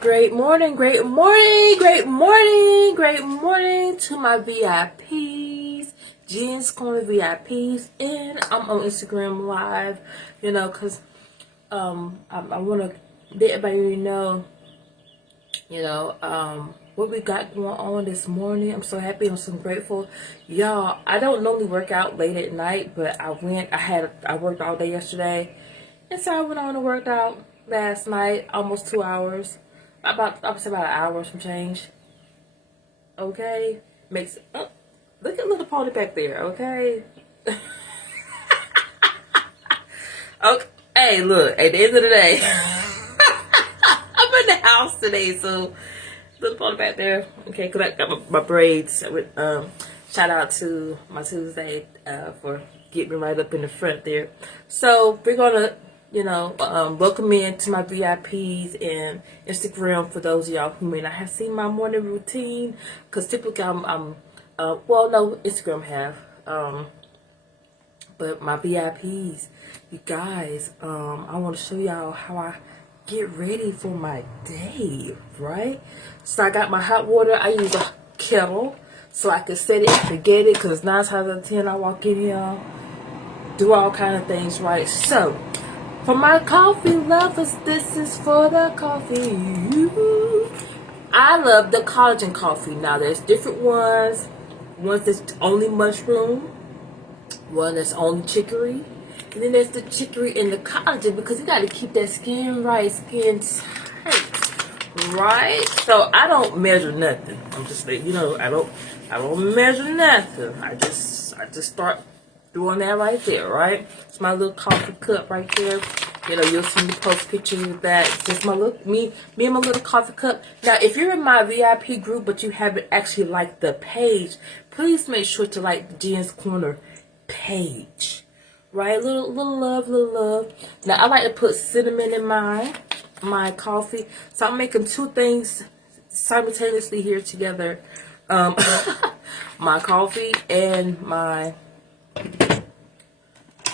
Great morning, great morning, great morning, great morning to my VIPs, Jen's Corner VIPs, and I'm on Instagram Live, because I want to let everybody know, what we got going on this morning. I'm so happy, I'm so grateful. Y'all, I don't normally work out late at night, but I worked all day yesterday, and so I went on and worked out last night, almost 2 hours. I would say about an hour, some change. Okay, look at little pony back there. Okay. Okay. Hey, look. At the end of the day, I'm in the house today, so little pony back there. Okay, cause I got my braids. Shout out to my Tuesday for getting me right up in the front there. So we're gonna, welcome in to my VIPs and Instagram for those of y'all who may not have seen my morning routine. Because typically Instagram have. But my VIPs, you guys, I want to show y'all how I get ready for my day, right? So I got my hot water. I use a kettle so I can set it and forget it. Because 9 times out of 10, I walk in here, do all kind of things, right? So, for my coffee lovers, this is for the coffee. I love the collagen coffee. Now, there's different ones. One that's only mushroom. One that's only chicory. And then there's the chicory and the collagen, because you got to keep that skin right, skin tight, right? So, I don't measure nothing. I'm just like, I don't measure nothing. I just start doing that right there, right? It's my little coffee cup right there. You'll see me post pictures of that. Just me and my little coffee cup. Now, if you're in my VIP group, but you haven't actually liked the page, please make sure to like the Jen's Corner page, right? Little love. Now, I like to put cinnamon in my coffee, so I'm making two things simultaneously here together. My coffee and my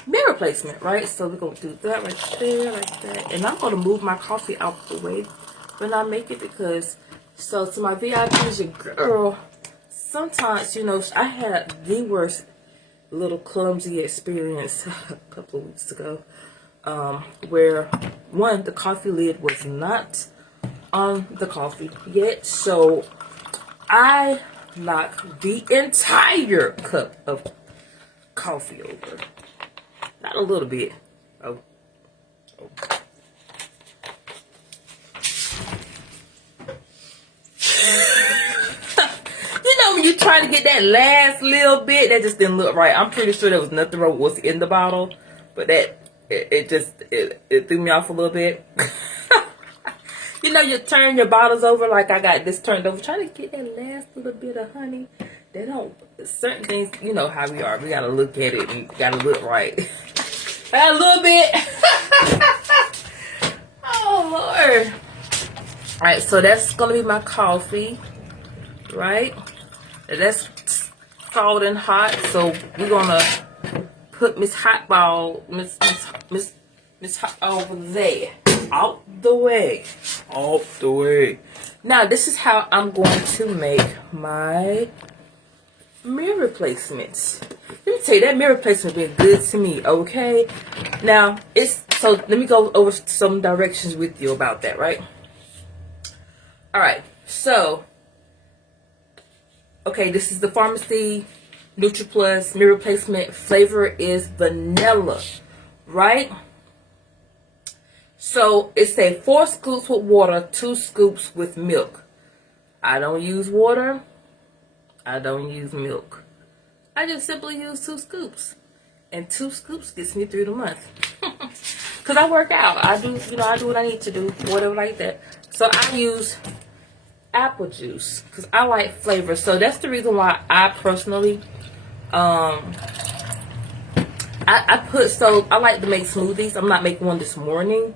meal replacement, right? So we're going to do that right there, like that. And I'm going to move my coffee out the way when I make it, because, so to my VIPs, your girl, sometimes, I had the worst little clumsy experience a couple of weeks ago, where, one, the coffee lid was not on the coffee yet, so I knocked the entire cup of coffee over. Not a little bit. Oh. When you try to get that last little bit, that just didn't look right. I'm pretty sure there was nothing wrong with what's in the bottle, but it threw me off a little bit. You turn your bottles over, like I got this turned over, trying to get that last little bit of honey. They don't, certain things, how we are. We gotta look at it and gotta look right. A little bit. Oh, Lord. Alright, so that's gonna be my coffee, right? And that's scalding hot, so we're gonna put Miss Hot over there. Out the way. Now, this is how I'm going to make my meal replacements. Let me tell you, that meal replacement been good to me, okay? Now, so let me go over some directions with you about that, right? Alright, so, okay, this is the pharmacy Nutriplus Meal Replacement. Flavor is vanilla, right? So, it's a 4 scoops with water, 2 scoops with milk. I don't use water. I don't use milk. I just simply use 2 scoops. And 2 scoops gets me through the month. Because I work out. I do what I need to do. Whatever like that. So I use apple juice. Because I like flavor. So that's the reason why I personally, I like to make smoothies. I'm not making one this morning.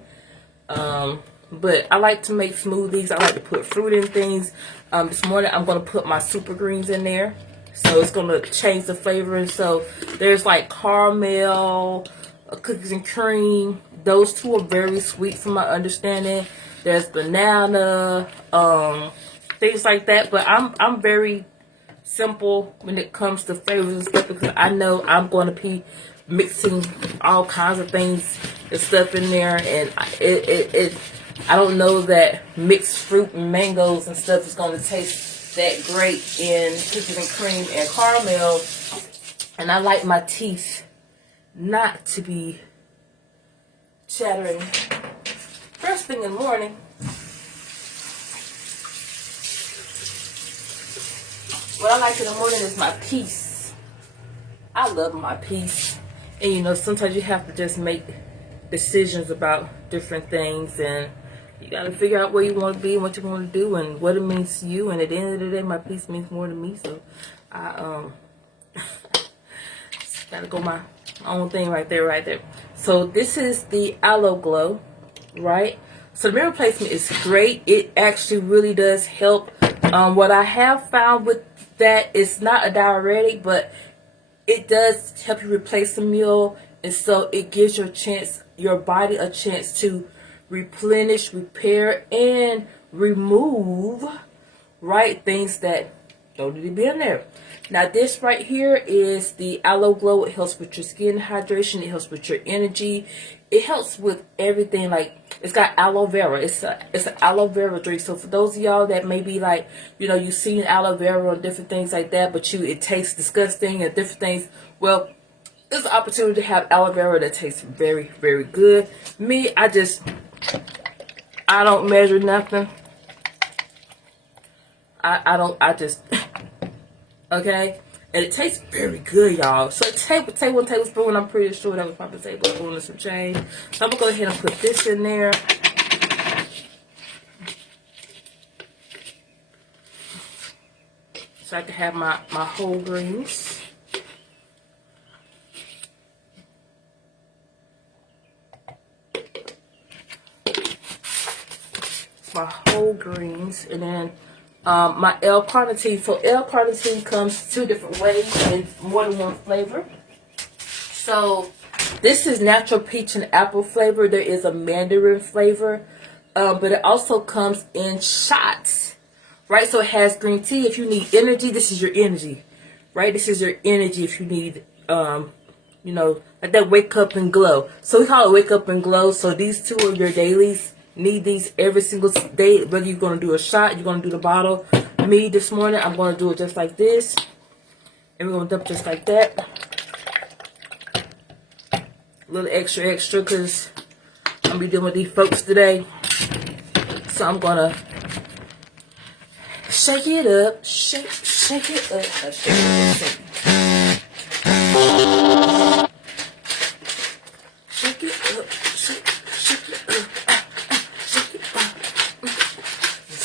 But I like to make smoothies. I like to put fruit in things. This morning I'm going to put my super greens in there. So it's going to change the flavor. And so there's like caramel, cookies and cream. Those two are very sweet from my understanding. There's banana, things like that. But I'm very simple when it comes to flavors and stuff, because I know I'm going to be mixing all kinds of things and stuff in there, and I don't know that mixed fruit and mangoes and stuff is going to taste that great in cookies and cream and caramel. And I like my teeth not to be chattering first thing in the morning. What I like in the morning is my peace. I love my peace. And you know, sometimes you have to just make decisions about different things, and you got to figure out where you want to be and what you want to do and what it means to you. And at the end of the day, my peace means more to me. So I got to go my own thing right there. So this is the Aloe Glow, right? So the meal replacement is great. It actually really does help. What I have found with that, it's not a diuretic, but it does help you replace the meal, and so it gives your body a chance to replenish, repair, and remove, right, things that don't need to be in there. Now this right here is the Aloe Glow. It helps with your skin hydration. It helps with your energy. It helps with everything. Like, it's got aloe vera. It's an aloe vera drink. So for those of y'all that may be like, you know, you've seen aloe vera and different things like that, but it tastes disgusting and different things. Well, there's an opportunity to have aloe vera that tastes very, very good. Me, I don't measure nothing. I just okay, and it tastes very good, y'all. So take 1 tablespoon. I'm pretty sure that was probably a tablespoon and some change. So I'm gonna go ahead and put this in there. So I can have my whole greens. My whole greens, and then my L-carnitine. So L-carnitine comes 2 different ways in more than one flavor. So this is natural peach and apple flavor. There is a mandarin flavor, but it also comes in shots, right? So it has green tea. If you need energy, this is your energy, right? This is your energy if you need, you know, like that wake up and glow. So we call it wake up and glow. So these 2 are your dailies. Need these every single day, whether you're going to do a shot, you're going to do the bottle. Me, this morning, I'm going to do it just like this. And we're going to dump just like that. A little extra, because I'm going to be dealing with these folks today. So I'm going to shake it up. Shake it up. Shake it up.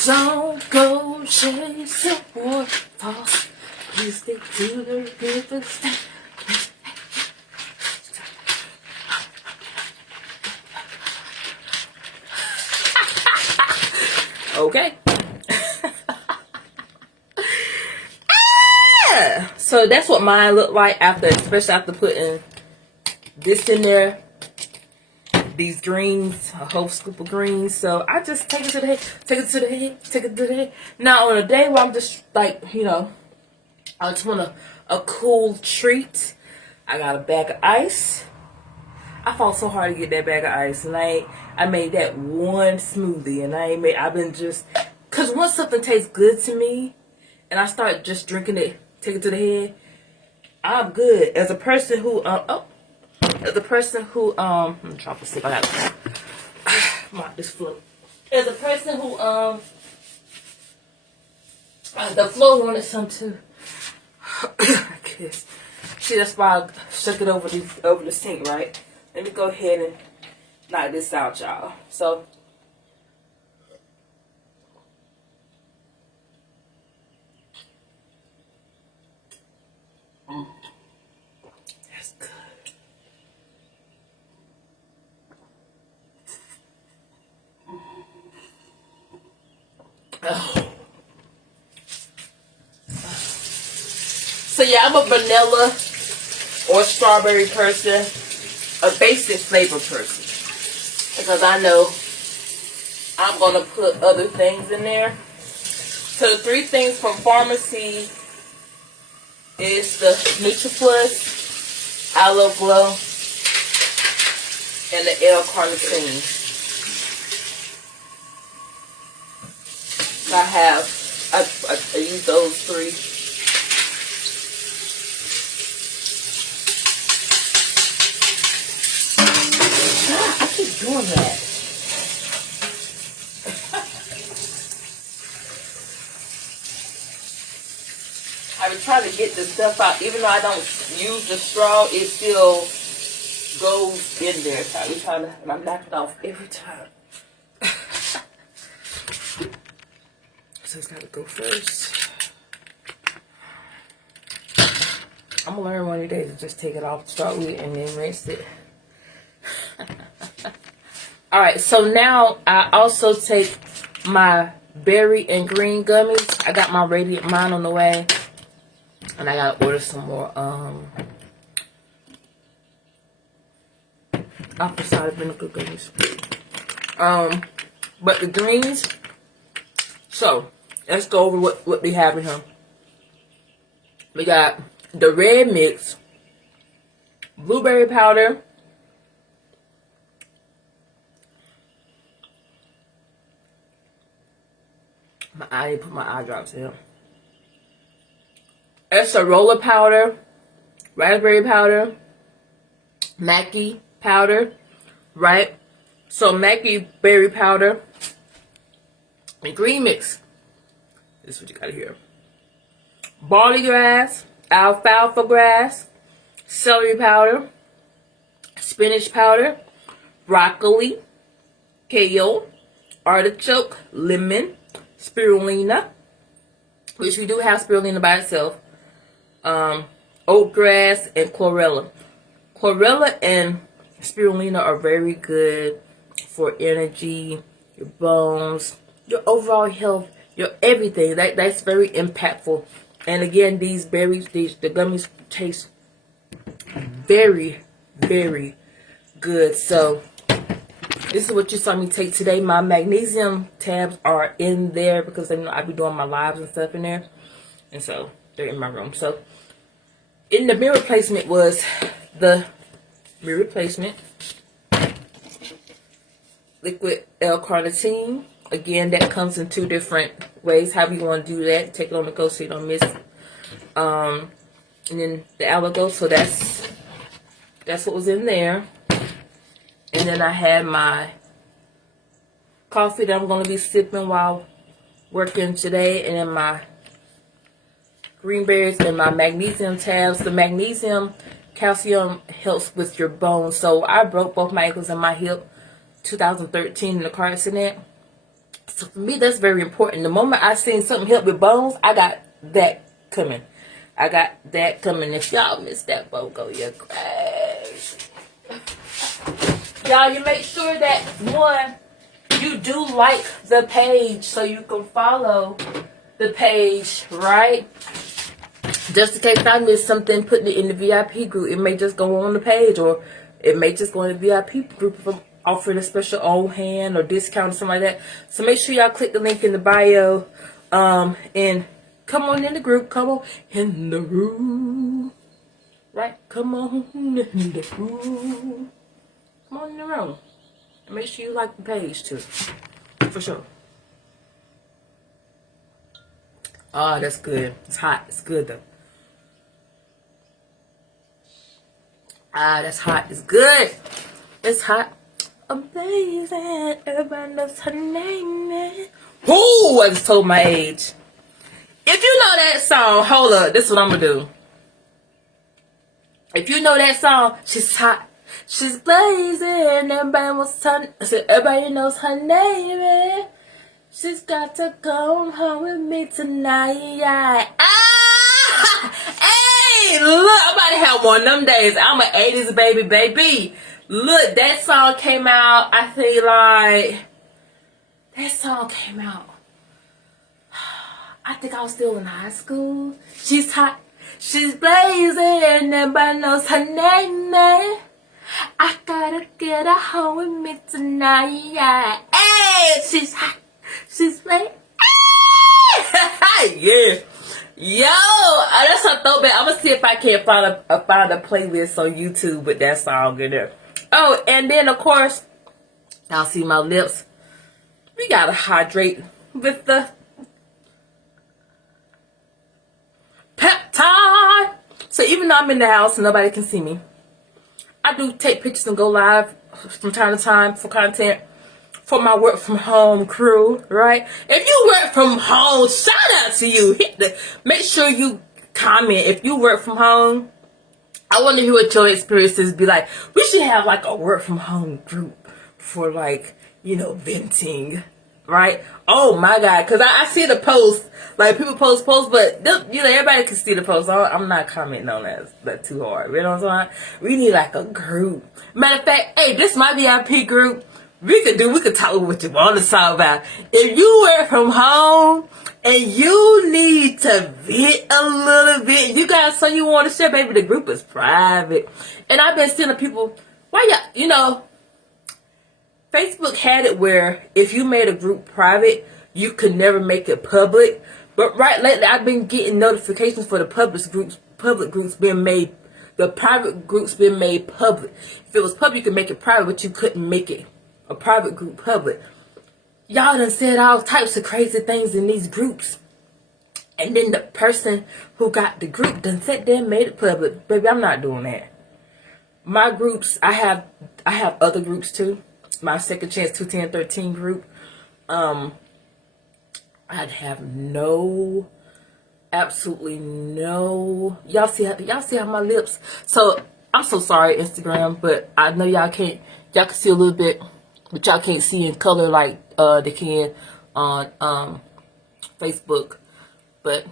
Don't go chasing waterfalls. You stick to the river. Okay. So that's what mine looked like especially after putting this in there. These greens, a whole scoop of greens. So I just take it to the head, take it to the head, take it to the head. Now on a day where I'm just like, you know, I just want a cool treat, I got a bag of ice. I fought so hard to get that bag of ice, and I made that one smoothie, and I've been just, cause once something tastes good to me, and I start just drinking it, take it to the head, I'm good. As a person who let me try to see if I got mop this floor. As a person who the floor wanted some too. I guess. See, that's why I shook it over the sink, right? Let me go ahead and knock this out, y'all. So that's good. Oh. So yeah, I'm a vanilla or strawberry person, a basic flavor person, because I know I'm going to put other things in there. So the 3 things from pharmacy is the Nutriplus, Aloe Glow, and the L-carnitine. I use those 3. I keep doing that. I been trying to get the stuff out. Even though I don't use the straw, it still goes in there. So I be trying to, and I'm knocking it off every time. So it's got to go first. I'm going to learn one of these days to just take it off, start with it, and then rinse it. Alright, so now I also take my berry and green gummies. I got my Radiant Mind on the way. And I gotta order some more apple cider vinegar gummies. But the greens, so let's go over what we have in here. We got the red mix, blueberry powder, I didn't put my eye drops in. Acerola powder, raspberry powder, Mackey powder, right? So Mackey berry powder and green mix. This is what you gotta hear. Barley grass, alfalfa grass, celery powder, spinach powder, broccoli, kale, artichoke, lemon, spirulina, which we do have spirulina by itself, oatgrass, and chlorella. Chlorella and spirulina are very good for energy, your bones, your overall health, your everything. That's very impactful. And again, these berries, the gummies taste very, very good. So this is what you saw me take today. My magnesium tabs are in there because I be doing my lives and stuff in there, and so they're in my room. So in the meal replacement was the meal replacement liquid L-carnitine. Again, that comes in 2 different ways. However you want to do that, take it on the go so you don't miss. And then the aloe go. So that's what was in there. And then I had my coffee that I'm going to be sipping while working today. And then my green berries and my magnesium tabs. The magnesium, calcium helps with your bones. So I broke both my ankles and my hip 2013 in the car accident. So for me, that's very important. The moment I seen something help with bones, I got that coming. I got that coming. If y'all missed that BOGO, you're crazy. Y'all, you make sure that, one, you do like the page so you can follow the page, right? Just in case I missed something, putting it in the VIP group. It may just go on the page, or it may just go in the VIP group if I'm offering a special old hand or discount or something like that. So make sure y'all click the link in the bio, and come on in the group. Come on in the room, right? Come on in the room. Come on in the room. And make sure you like the page too, for sure. Ah, that's good. It's hot. It's good though. Ah, that's hot. It's good. It's hot. Amazing. Everybody knows her name, man. Whoo! I just told my age. If you know that song, hold up. This is what I'm gonna do. If you know that song, she's hot. She's blazing. Everybody knows her name, man. She's got to come home with me tonight. Ah! Hey, look, I'm about to have one of them days. I'm an 80s baby. Look, that song came out, I think, that song came out, I think I was still in high school. She's hot. She's blazing. Everybody knows her name, man. I gotta get her home with me tonight. Hey! She's hot. She's like, yeah. Yo, that's a throwback. I'm gonna see if I can find a playlist on YouTube with that song in there. Oh, and then of course, y'all see my lips. We gotta hydrate with the peptide. So even though I'm in the house and nobody can see me, I do take pictures and go live from time to time for content for my work from home crew, right? If you work from home, shout out to you. Make sure you comment if you work from home. I want to hear what your experiences be like. We should have like a work from home group for like, you know, venting, right? Oh my God, because I see the post, like people post, but you know, everybody can see the post. I'm not commenting on that too hard. You know what I'm saying? We need like a group. Matter of fact, hey, this my VIP group. We could talk what you want to talk about. If you work from home and you need to vent a little bit, you got something you want to share, baby, the group is private. And I've been seeing people, why y'all, you know, Facebook had it where if you made a group private, you could never make it public. But right lately, I've been getting notifications for the public groups being made, the private groups being made public. If it was public, you could make it private, but you couldn't make it a private group public. Y'all done said all types of crazy things in these groups. And then the person who got the group done sat there and made it public. Baby, I'm not doing that. My groups, I have other groups too. My Second Chance 21013 group. I'd have absolutely no. Y'all see how my lips. So I'm so sorry, Instagram, but I know y'all can see a little bit, but y'all can't see in color like they can on Facebook. But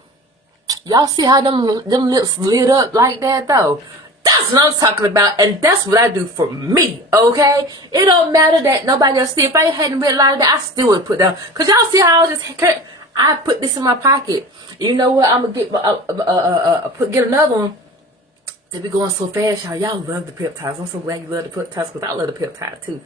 y'all see how them lips lit up like that though? That's what I'm talking about, and that's what I do for me, okay? It don't matter that nobody else see. If I hadn't realized that, I still would put down. Cause y'all see how I put this in my pocket. You know what? I'm gonna get get another one. They be going so fast, y'all. Y'all love the peptides. I'm so glad you love the peptides, because I love the peptide too.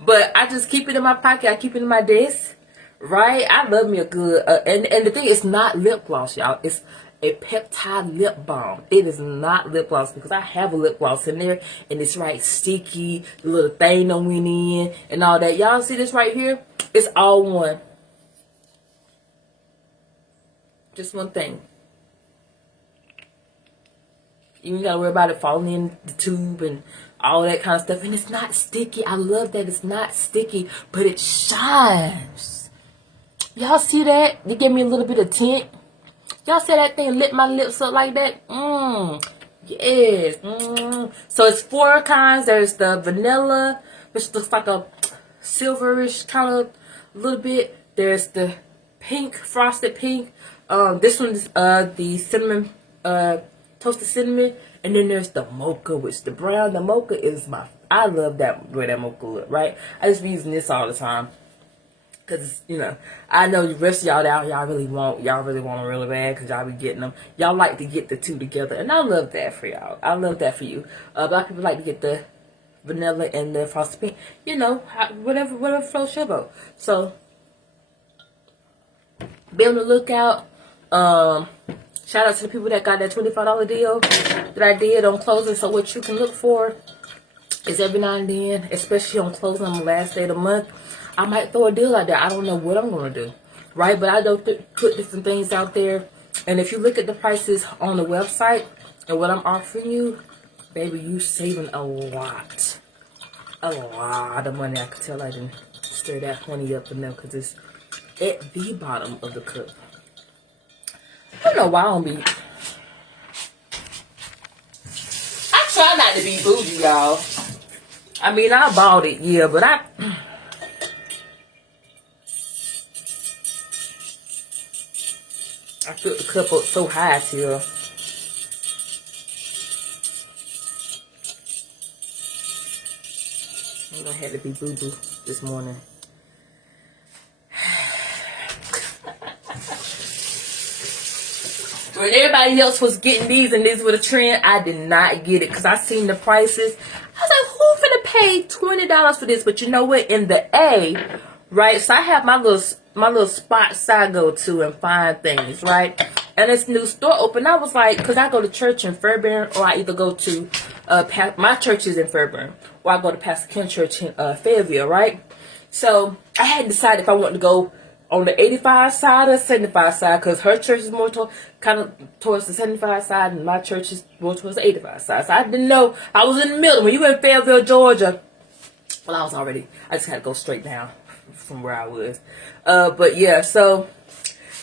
But I just keep it in my pocket. I keep it in my desk, right? I love me a good and the thing is not lip gloss, y'all. It's a peptide lip balm. It is not lip gloss, because I have a lip gloss in there and it's right sticky. The little thing that went in and all that. Y'all see this right here? It's all one. Just one thing. You ain't gotta worry about it falling in the tube and all that kind of stuff. And it's not sticky. I love that it's not sticky, but it shines. Y'all see that? It gave me a little bit of tint. Y'all see that thing lit my lips up like that? Yes. So it's 4 kinds. There's the vanilla, which looks like a silverish kind of little bit. There's the pink, frosted pink. This one's the cinnamon, toasted cinnamon. And then there's the mocha, which the brown. The mocha is I love that way that mocha look, right? I just be using this all the time. Cause you know, I know the rest of y'all out, y'all really want them really bad, cause y'all be getting them. Y'all like to get the two together, and I love that for y'all. I love that for you. A lot of people like to get the vanilla and the frosted pink. You know, whatever floats your boat. So be on the lookout. Shout out to the people that got that $25 deal that I did on closing. So what you can look for is every now and then, especially on closing on the last day of the month, I might throw a deal out there. I don't know what I'm going to do, right? But I don't put different things out there. And if you look at the prices on the website and what I'm offering you, baby, you saving a lot of money. I could tell I didn't stir that honey up enough, because it's at the bottom of the cup. I don't know why I don't be. I try not to be bougie, y'all. I mean, I bought it, yeah, but I filled the cup up so high here. I'm gonna have to be boo-boo this morning. When everybody else was getting these and these were the trend, I did not get it because I seen the prices. I was like, who finna pay $20 for this? But you know what? In the A, right? So I have my little spots I go to and find things, right? And this new store open. I was like, because I go to church in Fairburn, or I either go to my church is in Fairburn, or I go to Pastor Ken Church in Fayetteville, right? So I hadn't decided if I wanted to go on the 85 side or 75 side, because her church is more kind of towards the 75 side, and my church is more towards the 85 side. So I didn't know. I was in the middle. When you were in Fayetteville, Georgia, well, I just had to go straight down from where I was. But yeah, so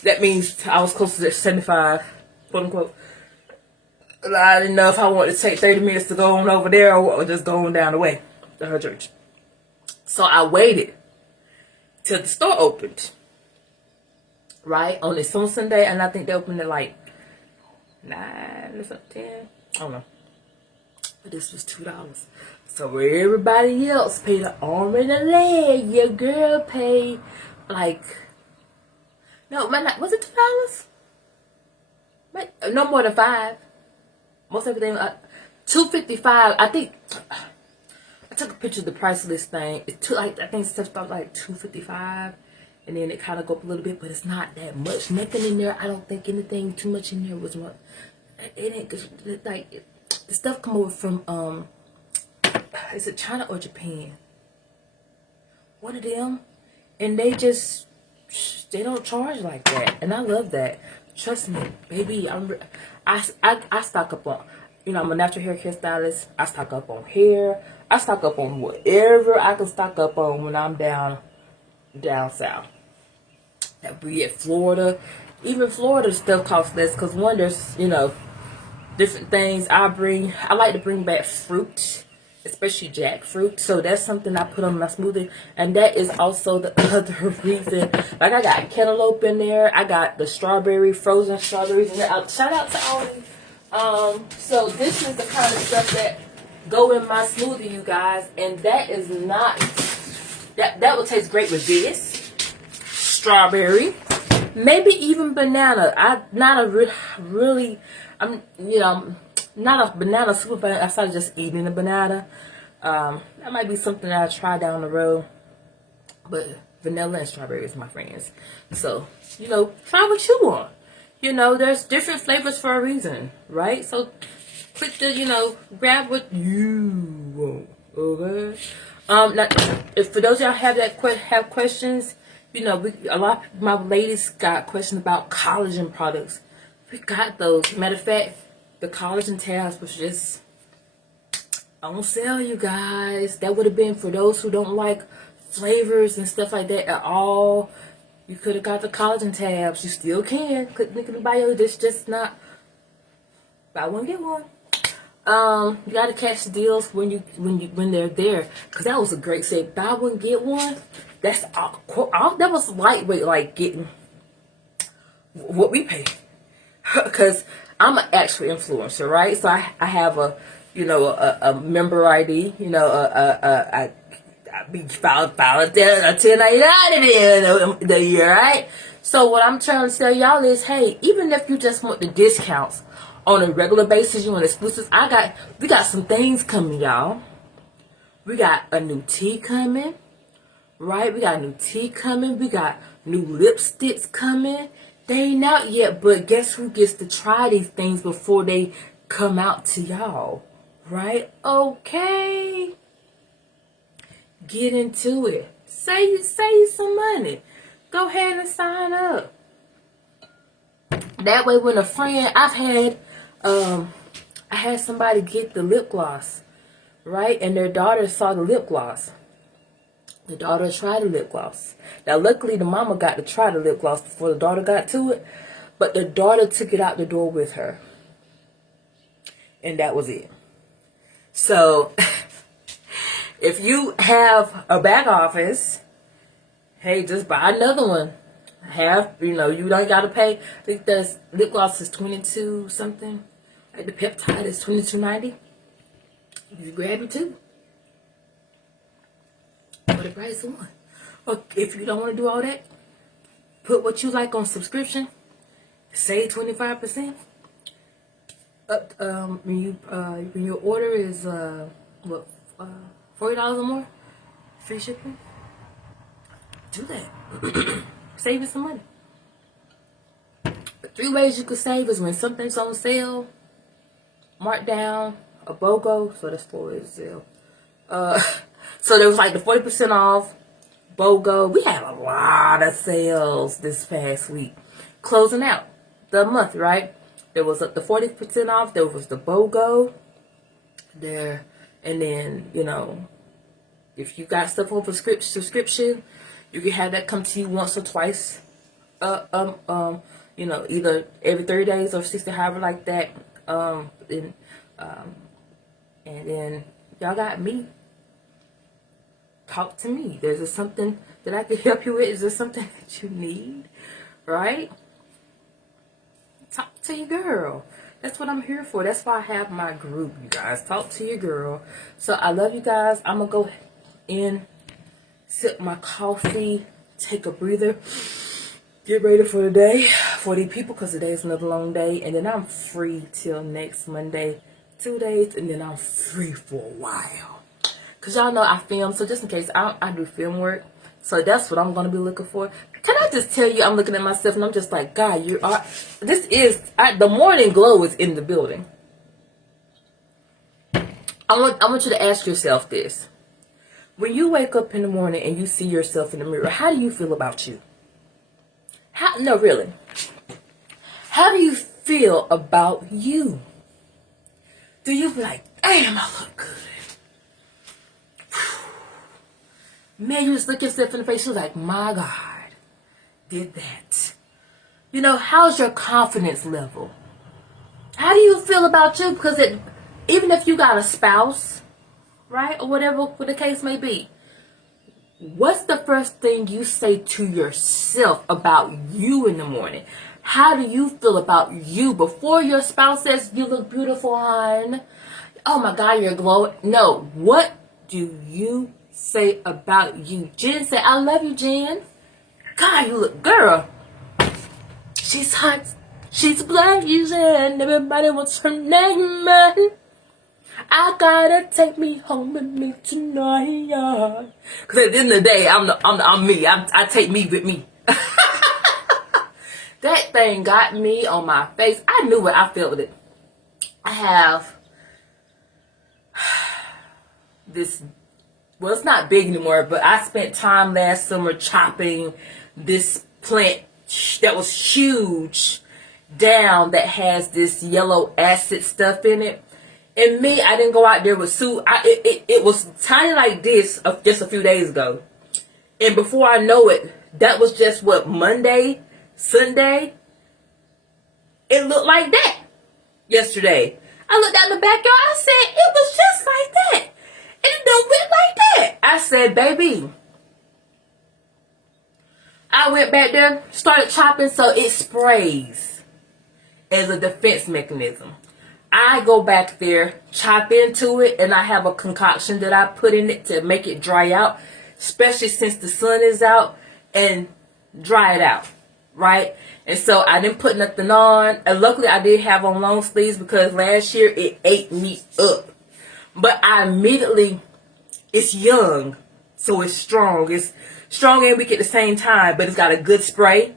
that means I was close to 75, quote unquote. I didn't know if I wanted to take 30 minutes to go on over there or just go on down the way to her church. So I waited till the store opened, right? On this on Sunday, and I think they opened at like 9 or something, 10. I don't know. But this was $2. So where everybody else paid an arm and a leg, your girl paid like, no, was it $2? No more than $5. Most everything, $2.55. I think I took a picture of the price list thing. It's I think stuff started like $2.55, and then it kind of go up a little bit, but it's not that much. Nothing in there. I don't think anything too much in there was much. It ain't like the stuff come over from is it China or Japan? One of them, and they don't charge like that, and I love that. Trust me, baby. I stock up on, I'm a natural hair care stylist. I stock up on hair. I stock up on whatever I can stock up on when I'm down south. That be at Florida. Even Florida stuff costs less because one, there's, different things I like to bring back fruit, especially jackfruit. So that's something I put on my smoothie. And that is also the other reason. Like I got cantaloupe in there. I got the frozen strawberries in there. Shout out to Aldi. So this is the kind of stuff that go in my smoothie, you guys. And that is not, that would taste great with this. Strawberry. Maybe even banana. I'm not a banana super fan. I started just eating a banana. That might be something that I'll try down the road. But vanilla and strawberry is my friends. So, try what you want. There's different flavors for a reason, right? So, click the, grab what you want. Okay? Now, if for those of y'all have questions, a lot of my ladies got questions about collagen products. We got those. Matter of fact, the collagen tabs was just on sale, you guys. That would have been for those who don't like flavors and stuff like that at all. You could have got the collagen tabs. You still can. Click link in the bio. This just not buy one get one. You gotta catch the deals when they're there, because that was a great sale. Buy one get one. That's all. That was lightweight, like getting what we pay. Because I'm an actual influencer, right? So I have a member ID. I be filed a 1099 in the year, right? So what I'm trying to tell y'all is, hey, even if you just want the discounts on a regular basis, you want exclusives, we got some things coming, y'all. We got a new tea coming, right? We got a new tea coming. We got new lipsticks coming. They ain't out yet, but guess who gets to try these things before they come out to y'all, right? Okay. Get into it. Save some money. Go ahead and sign up. That way when a friend, I had somebody get the lip gloss, right? And their daughter saw the lip gloss. The daughter tried the lip gloss. Now, luckily, the mama got to try the lip gloss before the daughter got to it. But the daughter took it out the door with her. And that was it. So, if you have a back office, hey, just buy another one. You don't got to pay. I think the lip gloss is $22 something. Like the peptide is $22.90. You grab it too. For the price of one. Or if you don't want to do all that, put what you like on subscription. Save 25%. When your order is what $40 or more, free shipping. Do that. Save you some money. 3 ways you could save is when something's on sale, marked down, a BOGO. So that's 4 ways to sell. So there was like the 40% off, BOGO. We had a lot of sales this past week, closing out the month, right? There was the 40% off. There was the BOGO there, and then if you got stuff on subscription, you can have that come to you once or twice. Either every 30 days or 60, however like that. And then y'all got me. Talk to me. Is there something that I can help you with? Is there something that you need? Right? Talk to your girl. That's what I'm here for. That's why I have my group, you guys. Talk to your girl. So I love you guys. I'm going to go in, sip my coffee, take a breather, get ready for the day, for the people, because today is another long day. And then I'm free till next Monday, 2 days, and then I'm free for a while. Because y'all know I film, so just in case, I do film work. So that's what I'm going to be looking for. Can I just tell you, I'm looking at myself and I'm just like, God, the morning glow is in the building. I want you to ask yourself this. When you wake up in the morning and you see yourself in the mirror, how do you feel about you? No, really. How do you feel about you? Do you be like, damn, I look good? Man, you just look yourself in the face, you're like, my God, did that. How's your confidence level? How do you feel about you? Because even if you got a spouse, right, or whatever the case may be, what's the first thing you say to yourself about you in the morning? How do you feel about you before your spouse says, you look beautiful, hon? Oh my God, you're glowing. No, what do you say about you? Jen said, I love you, Jen. God, you look, girl. She's hot. She's blazing. Everybody wants her name, man. I gotta take me home with me tonight. Because at the end of the day, I'm me. I take me with me. That thing got me on my face. I knew it. I felt it. I have this. Well, it's not big anymore, but I spent time last summer chopping this plant that was huge down that has this yellow acid stuff in it. And me, I didn't go out there with Sue. It was tiny like this just a few days ago. And before I know it, that was just Monday, Sunday. It looked like that yesterday. I looked out in the backyard. I said, it was just like that. And it don't look like that. I said, baby. I went back there, started chopping so it sprays as a defense mechanism. I go back there, chop into it, and I have a concoction that I put in it to make it dry out, especially since the sun is out, and dry it out, right? And so I didn't put nothing on. And luckily I did have on long sleeves because last year it ate me up. But I immediately, it's young, so it's strong. It's strong and weak at the same time, but it's got a good spray.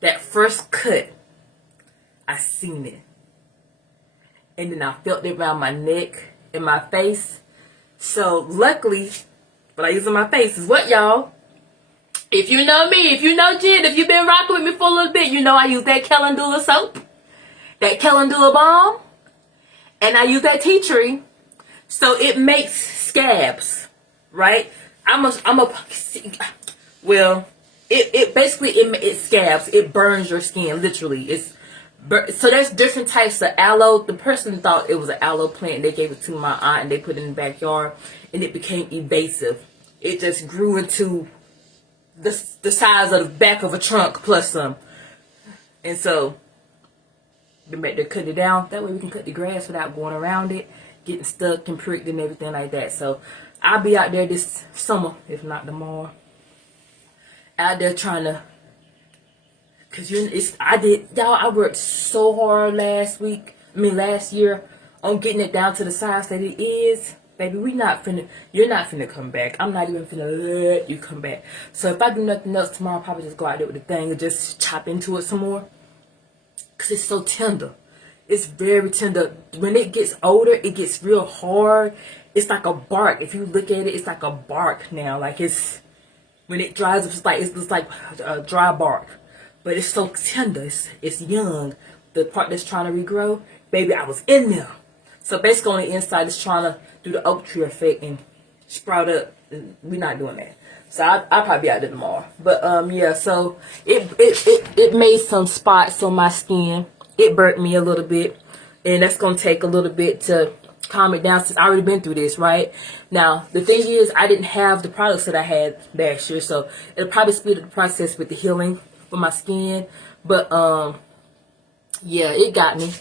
That first cut, I seen it. And then I felt it around my neck and my face. So luckily, what I use on my face is what, y'all? If you know me, if you know Jen, if you've been rocking with me for a little bit, you know I use that calendula soap, that calendula balm, and I use that tea tree. So it makes scabs, right? It basically scabs. It burns your skin, literally. So there's different types of aloe. The person thought it was an aloe plant. They gave it to my aunt and they put it in the backyard, and it became invasive. It just grew into the size of the back of a trunk plus some. And so been back there cutting it down. That way we can cut the grass without going around it, getting stuck and pricked and everything like that. So I'll be out there this summer, if not tomorrow, out there trying to Cause I worked so hard last year on getting it down to the size that it is. Baby, you're not finna come back. I'm not even finna let you come back. So if I do nothing else tomorrow, I'll probably just go out there with the thing and just chop into it some more. Cause it's so tender. It's very tender. When it gets older, it gets real hard. It's like a bark. If you look at it, it's like a bark now. Like when it dries up, it's like a dry bark. But it's so tender. It's young. The part that's trying to regrow, baby, I was in there. So basically on the inside, it's trying to do the oak tree effect and sprout up. We're not doing that. So I'll probably be out there tomorrow. But yeah, so it made some spots on my skin. It burnt me a little bit. And that's going to take a little bit to calm it down since I already been through this, right? Now, the thing is, I didn't have the products that I had last year. So it'll probably speed up the process with the healing for my skin. But yeah, it got me.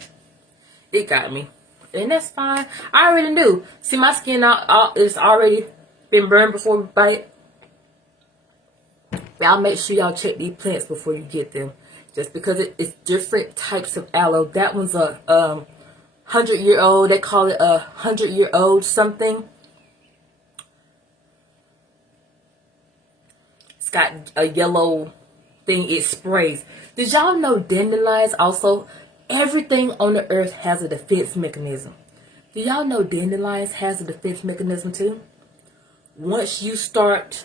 It got me. And that's fine. I already knew. See, my skin it's already been burned before we bite. Y'all make sure y'all check these plants before you get them. Just because it's different types of aloe. That one's a 100-year-old. They call it a 100-year-old something. It's got a yellow thing it sprays. Did y'all know dandelions also? Everything on the earth has a defense mechanism. Do y'all know dandelions has a defense mechanism too? Once you start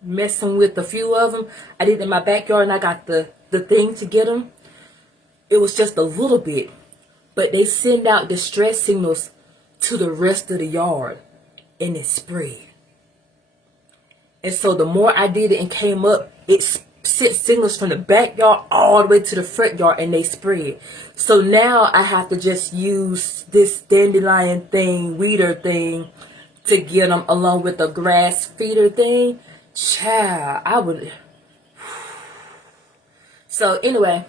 messing with a few of them, I did it in my backyard and I got the thing to get them. It was just a little bit, but they send out distress signals to the rest of the yard and it spread. And so the more I did it and came up, it sent signals from the backyard all the way to the front yard and they spread. So now I have to just use this dandelion thing, weeder thing, to get them along with the grass feeder thing. Child, I would. So anyway,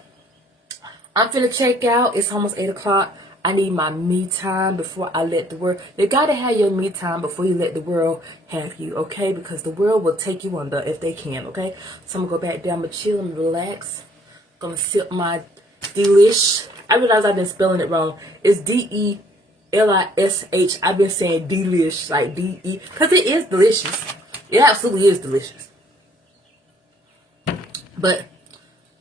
I'm finna check out. It's almost 8 o'clock. I need my me time before I let the world. You gotta have your me time before you let the world have you, okay? Because the world will take you under if they can, okay? So I'm gonna go back down, but chill and relax. Gonna sip my delish. I realize I've been spelling it wrong. It's DELISH. I've been saying delish, like DE, because it is delicious. It absolutely is delicious. But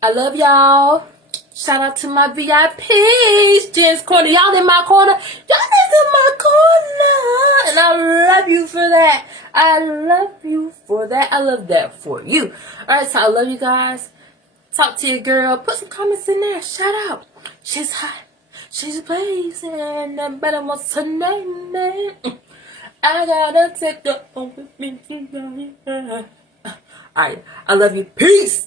I love y'all. Shout out to my VIPs, Jen's Corner. Y'all in my corner. Y'all is in my corner. And I love you for that. I love you for that. I love that for you. Alright, so I love you guys. Talk to your girl. Put some comments in there. Shout out. She's hot. She's blazing. Nobody wants her name. I gotta take her home with me tonight. Alright, I love you. Peace.